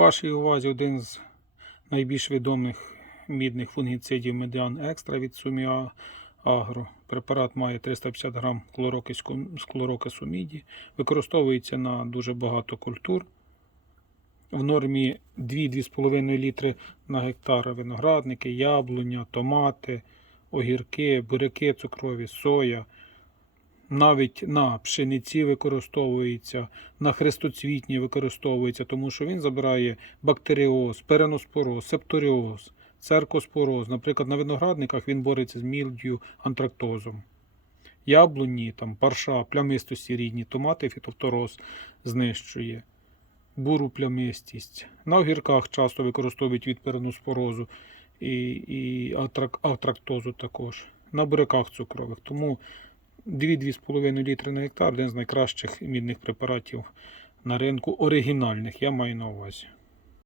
Вашій увазі один з найбільш відомих мідних фунгіцидів Медіан Екстра від Суміа Агро. Препарат має 350 грам хлорокиску- з хлорокису міді. Використовується на дуже багато культур. В нормі 2-2,5 літри на гектар виноградники, яблуня, томати, огірки, буряки цукрові, соя. Навіть на пшениці використовується, на хрестоцвітні використовується, тому що він забирає бактеріоз, переноспороз, септоріоз, церкоспороз. Наприклад, на виноградниках він бореться з мілдю, антрактозом. Яблуні, там, парша, плямистості рідні, томати фітофтороз знищує, буру плямистість. На огірках часто використовують від переноспорозу і, і атрак- атрактозу також. На буряках цукрових. Тому 2-2,5 літри на гектар один з найкращих мідних препаратів на ринку оригінальних, я маю на увазі.